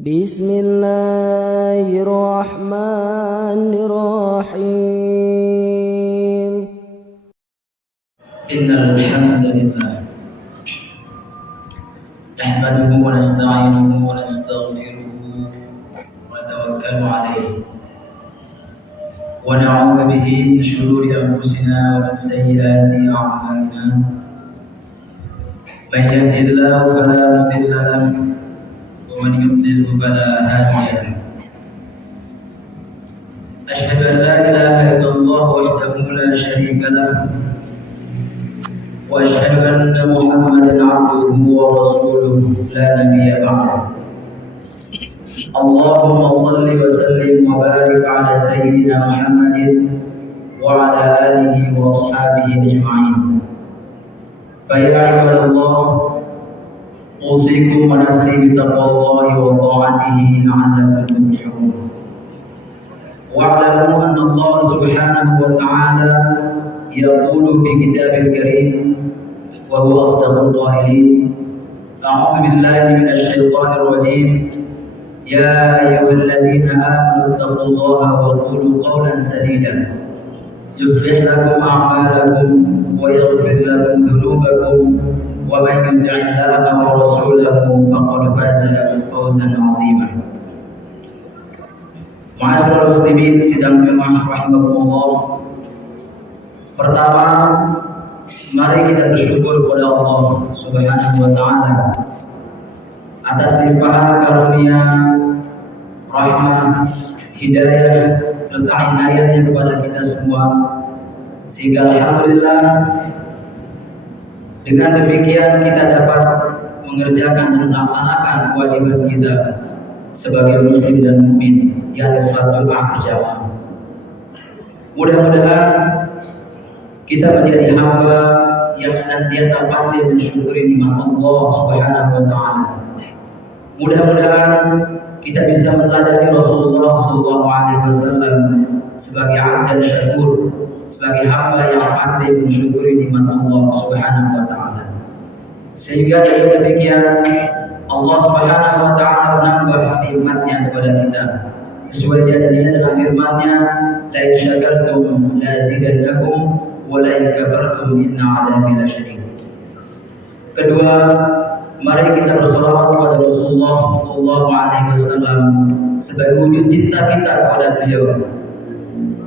Bismillahirrahmanirrahim. Innal hamdalillah nahmaduhu wa nasta'inuhu wa nastaghfiruhu wa tawakkalu alayhi wa na'udzu bihi min shururi anfusina wa min sayyiati a'malina. Man yahdihillahu fala mudilla lahu wa man yudlil fala hadiya lahu. Ashhadu an la ilaha illallah wahdahu la sharika lahu وأشهد أن محمدا عبده ورسوله لا نبي بعده. اللهم صل وسلم وبارك على سيدنا محمد وعلى آله وأصحابه أجمعين. فيا عباد الله أوصيكم ونفسي بتقوى الله وطاعته لعلكم تفلحون. واعلموا أن الله سبحانه وتعالى يقول في كتابه الكريم وهو أصدق القائلين: أعوذ بالله من الشيطان الرجيم. يا أيها الذين آمنوا اتقوا الله وقولوا قولا سديدا يصلح لكم أعمالكم ويغفر لكم ذنوبكم ومن يطع الله ورسوله فقد فاز فوزا عظيما. Ma'asyiral muslimin sidang jemaah rahimakumullah. Pertama, mari kita bersyukur kepada Allah Subhanahu wa taala atas limpahan karunia, rahmat, hidayah serta inayahnya kepada kita semua, sehingga alhamdulillah dengan demikian kita dapat mengerjakan dan melaksanakan kewajiban kita sebagai muslim dan mukmin, yakni salat Jumat berjamaah. Mudah-mudahan kita menjadi hamba yang senantiasa pandai mensyukuri nikmat Allah Subhanahu wa taala. Mudah-mudahan kita bisa meneladani Rasulullah SAW sebagai abdan syakur, sebagai hamba yang pandai mensyukuri nikmat Allah Subhanahu wa taala. Sehingga dengan demikian Allah Subhanahu wa taala menambah nikmatnya kepada kita. Sesuai janjinya dalam firman-Nya, la in syakartum la azidannakum wa la in kafartum inna 'adzabi lasyadid. Kedua, mari kita berselawat kepada Rasulullah sallallahu alaihi wasallam sebagai wujud cinta kita kepada beliau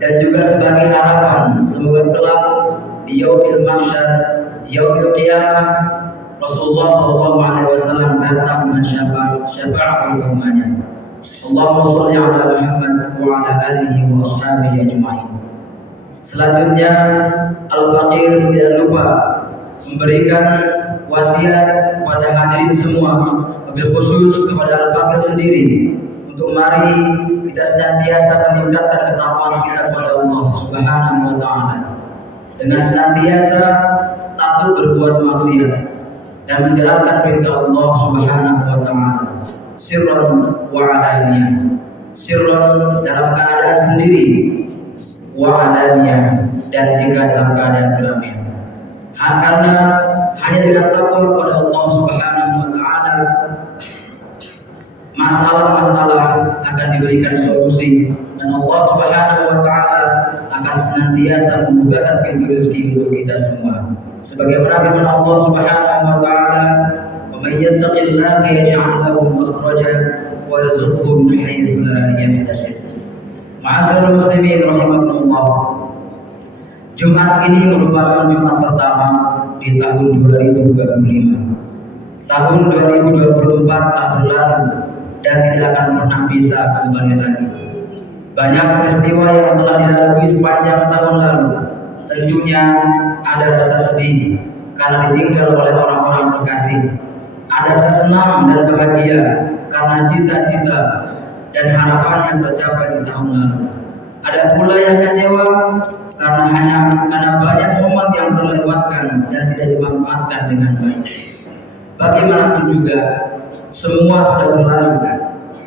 dan juga sebagai harapan semoga kelak di yaumil mahsyar, di yaumil qiyamah, Rasulullah sallallahu alaihi wasallam datang dengan syafaatul ummahnya. Allahumma shalli ala Muhammad wa ala alihi wa ashabihi ajma'in. Selanjutnya, Al-Faqir tidak lupa memberikan wasiat kepada hadirin semua, wabil khusus kepada Al-Faqir sendiri, untuk mari kita senantiasa meningkatkan ketakwaan kita kepada Allah Subhanahu wa taala dengan senantiasa takut berbuat maksiat dan menjalankan perintah Allah Subhanahu wa taala, sirran wa alaniyah. Sirran dalam keadaan sendiri, wa alaniyah dan jika dalam keadaan berlebih. Karena hanya dengan takwa kepada Allah Subhanahu wa taala masalah-masalah akan diberikan solusi dan Allah Subhanahu wa taala akan senantiasa membukakan pintu rezeki untuk kita semua. Sebagaimana firman Allah Subhanahu wa taala, "Wa may yattaqillaha yaj'al lahu makhraja wa yarzuqhu min haitsu la yahtasib." Ma'asyiral muslimin rahimakumullah. Jumat ini merupakan Jumat pertama di tahun 2025. Tahun 2024 telah berlalu dan tidak akan pernah bisa kembali lagi. Banyak peristiwa yang telah dilalui sepanjang tahun lalu. Tentunya ada rasa sedih karena ditinggal oleh orang-orang terkasih. Ada rasa senang dan bahagia karena cita-cita dan harapannya tercapai di tahun lalu. Ada pula yang kecewa karena banyak momen yang terlewatkan dan tidak dimanfaatkan dengan baik. Bagaimanapun juga, semua sudah berlalu.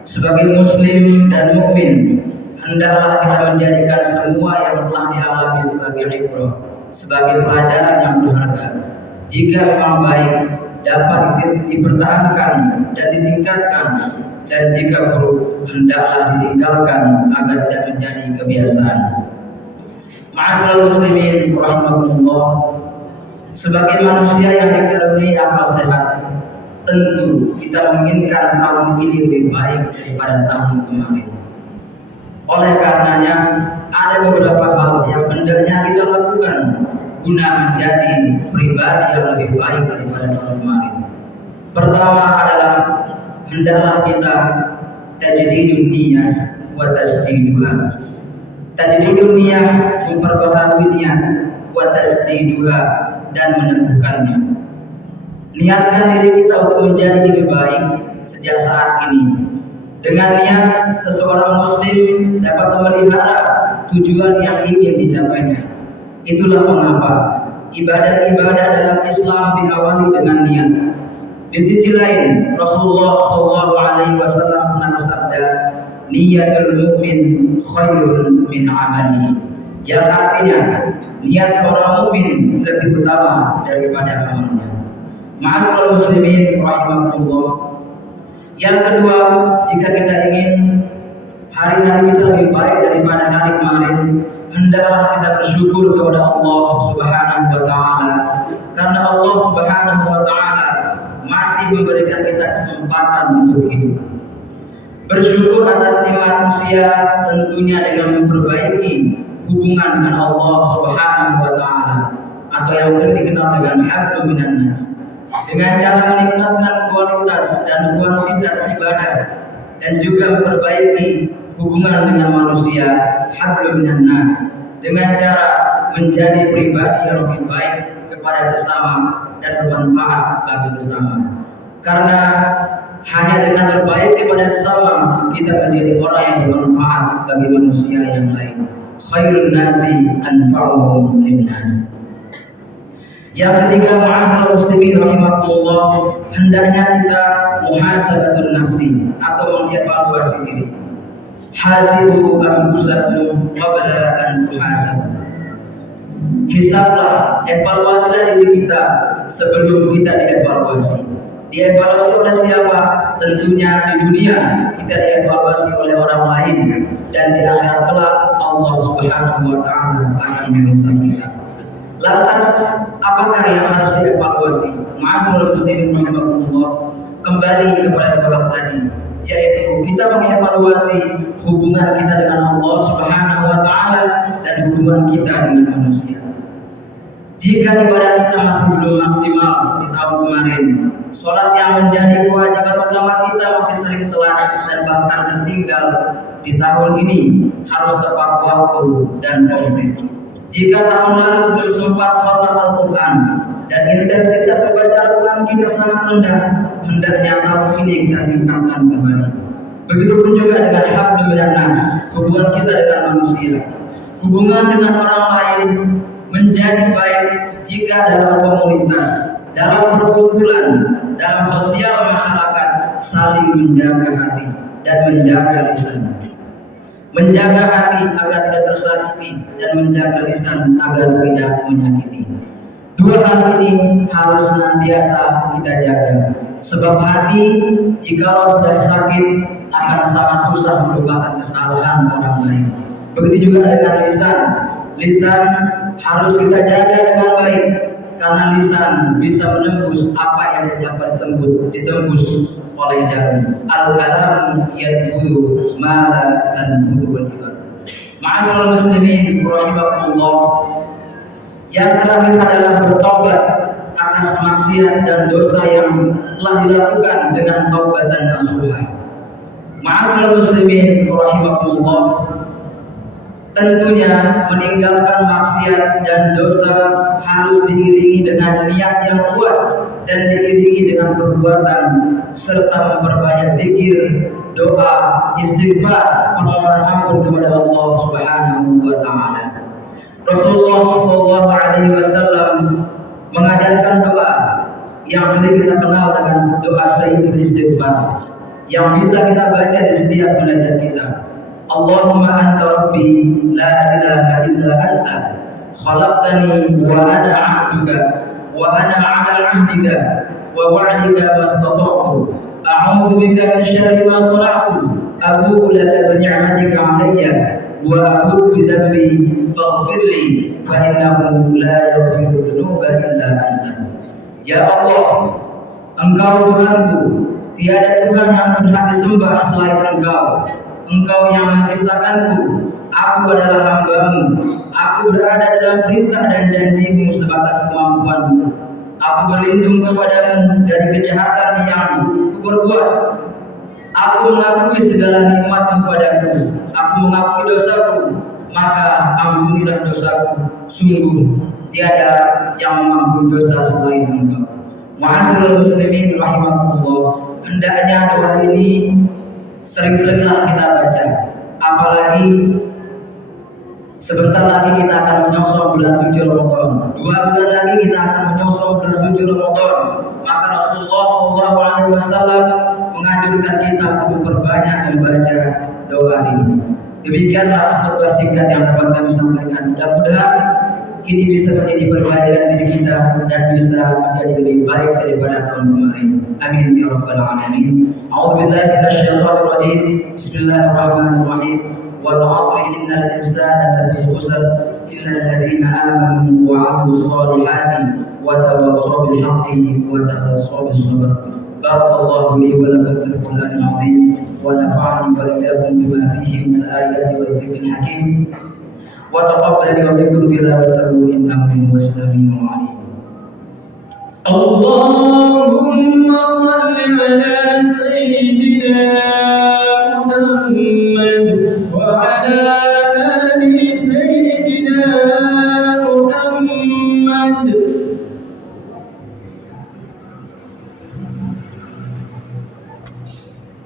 Sebagai muslim dan mukmin, hendaklah kita menjadikan semua yang telah dialami sebagai ibrah, sebagai pelajaran yang berharga. Jika memang baik, dapat dipertahankan dan ditingkatkan, dan jika buruk hendaklah ditinggalkan agar tidak menjadi kebiasaan. Ma'asyiral muslimin rahimakumullah, sebagai manusia yang dikaruniai akal sehat, tentu kita menginginkan tahun ini lebih baik daripada tahun kemarin. Oleh karenanya, ada beberapa hal yang hendaknya kita lakukan guna menjadi pribadi yang lebih baik daripada tahun kemarin. Pertama adalah hendaklah kita tajdidun niyah wa tasdiduha. Tajdidun niyah, memperbaharui niat, wa tasdiduha, dan meneguhkannya. Niatkan diri kita untuk menjadi lebih baik sejak saat ini. Dengan niat, seseorang muslim dapat memelihara tujuan yang ingin dicapainya. Itulah mengapa ibadah-ibadah dalam Islam diawali dengan niat. Di sisi lain, Rasulullah SAW pernah bersabda, niyatul mu'min khairun min amalihi, yang artinya niat seorang mukmin lebih utama daripada amalnya. Ma'asyiral muslimin rahimakumullah. Yang kedua, jika kita ingin hari-hari kita lebih baik daripada hari kemarin, hendaklah kita bersyukur kepada Allah Subhanahu wa taala, karena Allah Subhanahu wa taala masih memberikan kita kesempatan untuk hidup. Bersyukur atas nikmat usia tentunya dengan memperbaiki hubungan dengan Allah Subhanahu wa taala, atau yang sering dikenal dengan hablum minan nas, dengan cara meningkatkan kualitas dan kuantitas ibadah, dan juga memperbaiki hubungan dengan manusia, hablum minan nas, dengan cara menjadi pribadi yang lebih baik kepada sesama dan bermanfaat bagi sesama. Karena hanya dengan berbaik kepada sesama, kita menjadi orang yang bermanfaat bagi manusia yang lain. Khairun nasi anfa'uhum linnas. Yang ketiga, ma'asyiral muslimin rahimakumullah, hendaknya kita muhasabatun nafsi atau mengevaluasi diri. Hasibu anfusakum qabla an tuhasabu. Hisablah, evaluasilah diri kita sebelum kita dievaluasi. Dievaluasi oleh siapa? Tentunya di dunia kita dievaluasi oleh orang lain, dan di akhirat kelak Allah Subhanahu wa taala akan menghisab kita. Lantas apakah yang harus dievaluasi? Ma'asyiral muslimin rahimakumullah, kembali kepada bab tadi, yaitu kita mengevaluasi hubungan kita dengan Allah Subhanahu wa taala dan hubungan kita dengan manusia. Jika ibadah kita masih belum maksimal di tahun kemarin, sholat yang menjadi kewajiban utama kita masih sering telat dan bahkan tertinggal, di tahun ini harus tepat waktu dan komplit. Jika tahun lalu belum sempat khatam Al-Quran dan intensitas membaca Al-Quran kita sangat rendah, hendaknya tahun ini kita tingkatkan kembali. Begitupun juga dengan hablum minan nas, hubungan kita dengan manusia. Hubungan dengan orang lain menjadi baik jika dalam komunitas, dalam perkumpulan, dalam sosial masyarakat saling menjaga hati dan menjaga lisan. Menjaga hati agar tidak tersakiti dan menjaga lisan agar tidak menyakiti. Dua hal ini harus senantiasa kita jaga. Sebab hati jika sudah sakit akan sangat susah melupakan kesalahan orang lain. Begitu juga dengan lisan. Lisan harus kita jaga dengan baik, karena lisan bisa menembus apa yang tidak dapat ditembus oleh jarum. Al-kalam yadfulu ma la tanfudhu al-ibar. Ma'asyiral muslimin rahimakumullah. Yang terakhir adalah bertobat atas maksiat dan dosa yang telah dilakukan dengan taubatan nasuha. Ma'asyiral muslimin rahimakumullah, tentunya meninggalkan maksiat dan dosa harus diiringi dengan niat yang kuat dan diiringi dengan perbuatan serta memperbanyak zikir, doa, istighfar, permohonan ampun kepada Allah Subhanahu wa taala. Rasulullah SAW mengajarkan doa yang sering kita kenal dengan doa Sayyidul Istighfar, yang bisa kita baca di setiap munajat kita. Allahumma anta rabbi la ilaha illa anta khalaqtani wa ana 'abduka wa ana 'ala 'ahdika wa wa'dika mastata'tu a'udzu bika min syarri ma sana'tu abu'u laka bi ni'matika 'alayya wa abu'u bi dhanbi faghfir li fa innahu la yaghfiru dzunuba illa anta. Ya Allah, Engkau Tuhanku, tiada Tuhan yang berhak disembah selain Engkau. Engkau yang menciptakanku, aku adalah hamba-Mu. Aku berada dalam perintah dan janji-Mu sebatas kemampuanmu. Aku berlindung kepadamu dari kejahatan yang kuperbuat. Aku mengakui segala nikmat-Mu padaku. Aku mengakui dosaku, maka ampunilah dosaku. Sungguh tiada yang mengampuni dosa selain Engkau. Ma'asyiral muslimin rahimakumullah. Hendaknya doa ini sering-seringlah kita baca. Apalagi sebentar lagi kita akan menyongsong bulan suci Ramadan. 2 bulan lagi kita akan menyongsong bulan suci Ramadan. Maka Rasulullah SAW menganjurkan kita untuk memperbanyak membaca doa ini. Demikianlah khutbah singkat yang dapat kami sampaikan. Mudah-mudahan ini bisa menjadi perbaikan diri kita dan bisa menjadi lebih baik daripada tahun kemarin. Amin ya rabbal alamin. A'udzubillahi minasyaitonir rajim. Bismillahirrahmanirrahim. Wal 'asri innal insana lafi khusr illa alladziina aamanu wa 'amilus shalihati wa tawassaw bil haqqi wa tawassaw bis sabr. Barakallahu li wa lakum fil Qur'anil 'azim wa nafa'ani wa iyyakum bima fihi min al-ayati wa dhikril hakim. وتقبل منكم تلاوته إنه هو السميع العليم. اللهم صل على سيدنا محمد وعلى آل سيدنا محمد.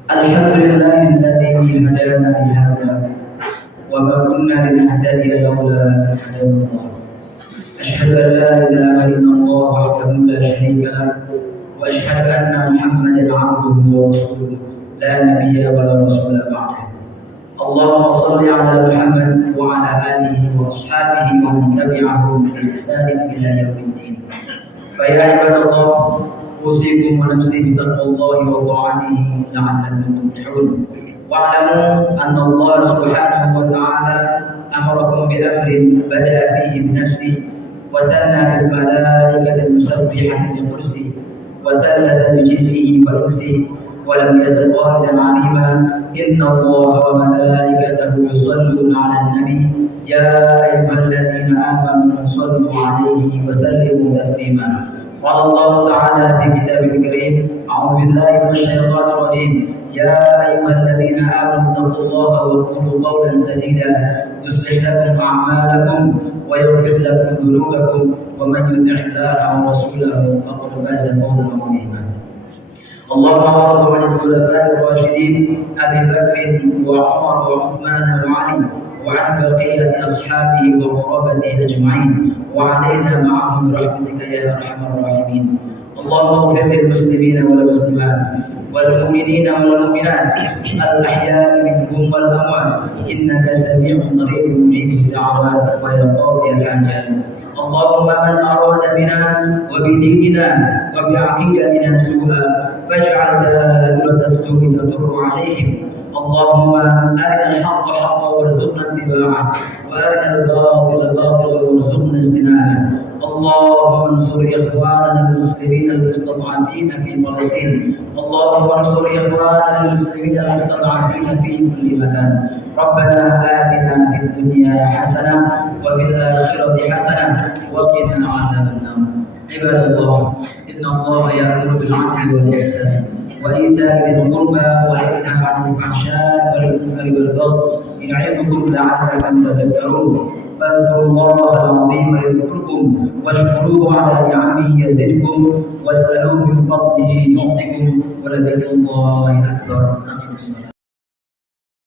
الحمد لله الذي هدانا لهذا وما كنا لنهتدي لولا أن هدانا الله. أشهد أن لا إله إلا الله وحده لا شريك له وأشهد أن محمدا عبده ورسوله لا نبي ولا رسول بعده. اللهم صل على محمد وعلى آله وأصحابه ومن تبعهم بإحسان إلى يوم الدين. فيا عباد الله، أوصيكم ونفسي بتقوى الله وطاعته لعلكم تفلحون. واعلموا أن الله سبحانه وتعالى أمركم بأمر بدأ فيه بنفسه وثنى بالملائكة المسبحة بقدسه وثلث بجنه وإنسه ولم يزل قائلا عليما إن الله وملائكته يصلون على النبي يا أيها الذين آمنوا صلوا عليه وسلموا تسليما. قال الله تعالى في كتابه الكريم: أعوذ بالله من الشيطان الرجيم. يا أيها الذين آمنوا اتقوا الله وقولوا قولا سديدا يصلح لكم أعمالكم ويغفر لكم ذنوبكم ومن يطع الله ورسوله فقد فاز فوزا عظيما. اللهم وارض عن الخلفاء الراشدين أبي بكر وعمر وعثمان وعلي وعن بقية أصحابه وقرابته أجمعين وعلينا معهم برحمتك يا أرحم الراحمين. اللهم اغفر للمسلمين والمسلمات والمؤمنين والمؤمنات الأحياء منهم والأموات إنك سميع قريب مجيب الدعوات ويا قاضي الحاجات. اللهم من أراد بنا وبديننا وبعقيدتنا سوءا فاجعل دائرة السوء تدر عليهم. اللهم أرنا الحق حقا وارزقنا اتباعه وأرنا الباطل باطلا وارزقنا اجتنابه. اللهم انصر إخواننا المسلمين المستضعفين في فلسطين. اللهم انصر إخواننا المسلمين المستضعفين في كل مكان. ربنا آتنا في الدنيا حسنة وفي الآخرة حسنة وقنا عذاب النار. عباد الله، إن الله يأمر بالعدل والإحسان وإيتاء ذي القربى وينهى عن الفحشاء والمنكر والبغي يعظكم لعلكم تذكرون. فاذكروا الله العظيم يذكركم واشكروه على نعمه يزدكم واسألوه من فضله يعطكم ولذكر الله أكبر. أقم الصلاة.